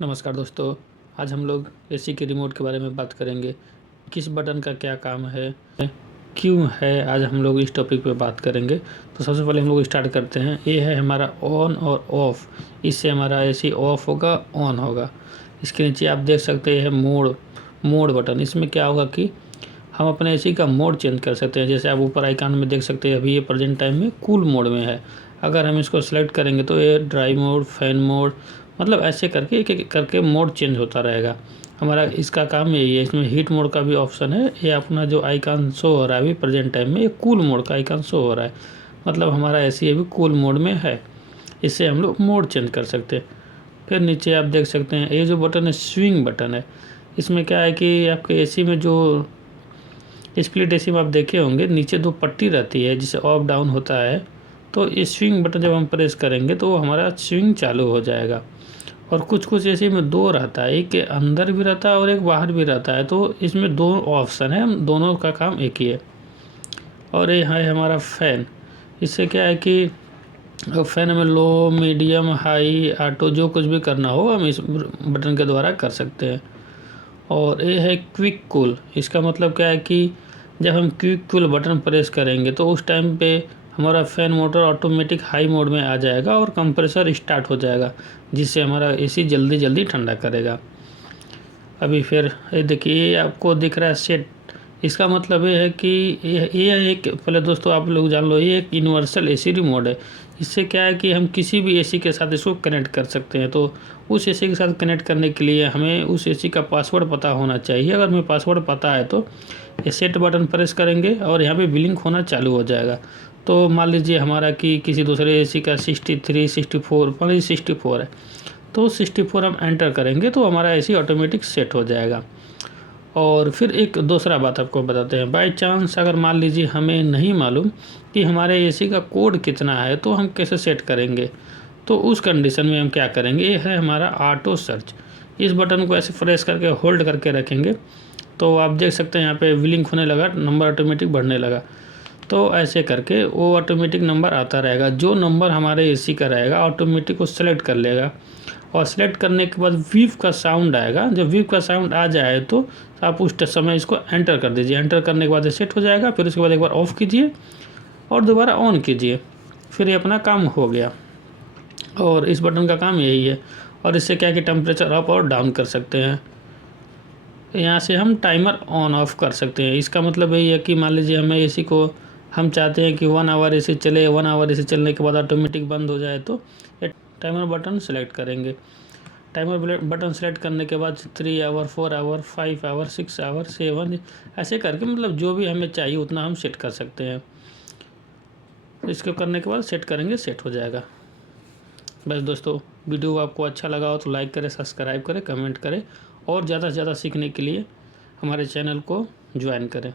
नमस्कार दोस्तों, आज हम लोग एसी के रिमोट के बारे में बात करेंगे। किस बटन का क्या काम है, क्यों है, आज हम लोग इस टॉपिक पे बात करेंगे। तो सबसे पहले हम लोग स्टार्ट करते हैं। ये है हमारा ऑन और ऑफ़। इससे हमारा एसी ऑफ होगा, ऑन होगा। इसके नीचे आप देख सकते हैं मोड बटन। इसमें क्या होगा कि हम अपने एसी का मोड चेंज कर सकते हैं। जैसे आप ऊपर आइकन में देख सकते हैं, अभी ये प्रेजेंट टाइम में कूल मोड में है। अगर हम इसको सेलेक्ट करेंगे तो ये ड्राई मोड, फैन मोड, मतलब ऐसे करके एक एक करके मोड चेंज होता रहेगा। हमारा इसका काम यही है। इसमें हीट मोड का भी ऑप्शन है। ये अपना जो आइकन शो हो रहा है अभी प्रेजेंट टाइम में, ये कूल मोड का आइकन शो हो रहा है, मतलब हमारा एसी अभी कूल मोड में है। इससे हम लोग मोड चेंज कर सकते हैं। फिर नीचे आप देख सकते हैं, ये जो बटन है स्विंग बटन है। इसमें क्या है कि आपके एसी में जो स्प्लिट एसी में आप देखे होंगे, नीचे दो पट्टी रहती है जिसे अप डाउन होता है। तो इस स्विंग बटन जब हम प्रेस करेंगे तो हमारा स्विंग चालू हो जाएगा। और कुछ एसी में दो रहता है, एक के अंदर भी रहता है और एक बाहर भी रहता है। तो इसमें दो ऑप्शन है, हम दोनों का काम एक ही है। और ये है हमारा फ़ैन। इससे क्या है कि फ़ैन में लो, मीडियम, हाई, ऑटो जो कुछ भी करना हो हम इस बटन के द्वारा कर सकते हैं। और ये है क्विक कूल। इसका मतलब क्या है कि जब हम क्विक कूल बटन प्रेस करेंगे तो उस टाइम पे हमारा fan motor automatic high mode में आ जाएगा और कंप्रेसर स्टार्ट हो जाएगा, जिससे हमारा एसी जल्दी जल्दी ठंडा करेगा। अभी फिर ये देखिए, ये आपको दिख रहा है सेट। इसका मतलब ये है कि ये एक, पहले दोस्तों आप लोग जान लो, ये एक यूनिवर्सल एसी रिमोट है। इससे क्या है कि हम किसी भी एसी के साथ इसको कनेक्ट कर सकते हैं। तो उस एसी के साथ कनेक्ट करने के लिए हमें उस एसी का पासवर्ड पता होना चाहिए। अगर हमें पासवर्ड पता है तो ये सेट बटन प्रेस करेंगे और यहाँ पे ब्लिंक होना चालू हो जाएगा। तो मान लीजिए हमारा कि किसी दूसरे एसी का 63, 64, मान लीजिए 64 है, तो 64 हम एंटर करेंगे तो हमारा एसी ऑटोमेटिक सेट हो जाएगा। और फिर एक दूसरा बात आपको बताते हैं। बाय चांस अगर मान लीजिए हमें नहीं मालूम कि हमारे एसी का कोड कितना है तो हम कैसे सेट करेंगे। तो उस कंडीशन में हम क्या करेंगे, ये है हमारा ऑटो सर्च। इस बटन को ऐसे प्रेस करके होल्ड करके रखेंगे तो आप देख सकते हैं यहाँ पे ब्लिंक होने लगा, नंबर ऑटोमेटिक बढ़ने लगा। तो ऐसे करके वो ऑटोमेटिक नंबर आता रहेगा। जो नंबर हमारे एसी का रहेगा ऑटोमेटिक वो सेलेक्ट कर लेगा। और सेलेक्ट करने के बाद वीव का साउंड आएगा। जब वीव का साउंड आ जाए तो आप उस समय इसको एंटर कर दीजिए। एंटर करने के बाद ये सेट हो जाएगा। फिर उसके बाद एक बार ऑफ़ कीजिए और दोबारा ऑन कीजिए, फिर ये अपना काम हो गया। और इस बटन का काम यही है। और इससे क्या है कि टेम्परेचर अप और डाउन कर सकते हैं। यहाँ से हम टाइमर ऑन ऑफ कर सकते हैं। इसका मतलब यही है कि मान लीजिए हमें एसी को, हम चाहते हैं कि 1 आवर एसी चले, 1 आवर एसी चलने के बाद ऑटोमेटिक बंद हो जाए, तो ये टाइमर बटन सेलेक्ट करेंगे। टाइमर बटन सेलेक्ट करने के बाद 3 आवर, 4 आवर, 5 आवर, 6 आवर, 7, ऐसे करके मतलब जो भी हमें चाहिए उतना हम सेट कर सकते हैं। इसको करने के बाद सेट करेंगे, सेट हो जाएगा। बस दोस्तों, वीडियो आपको अच्छा लगा हो तो लाइक करें, सब्सक्राइब करें, कमेंट करें और ज़्यादा से ज़्यादा सीखने के लिए हमारे चैनल को ज्वाइन करें।